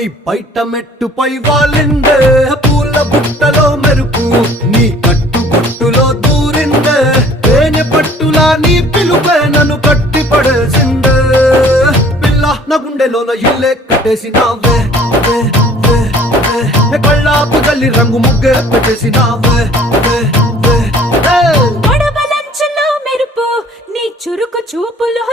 నీ బయట మెట్టుపై వాలిందే పూల బుట్టలో మెరుపు నీ కట్టు బొట్టులో దూరిందే తేనె పట్టులా నీ పిలుపే నన్ను కట్టి పడేసిందే పిల్ల నా గుండెలోన ఇల్లే కట్టేసినావే కళ్ళాపు గల్లి రంగు ముగ్గే పెట్టేసినావే మెరుపు నీ చురుకు చూపులో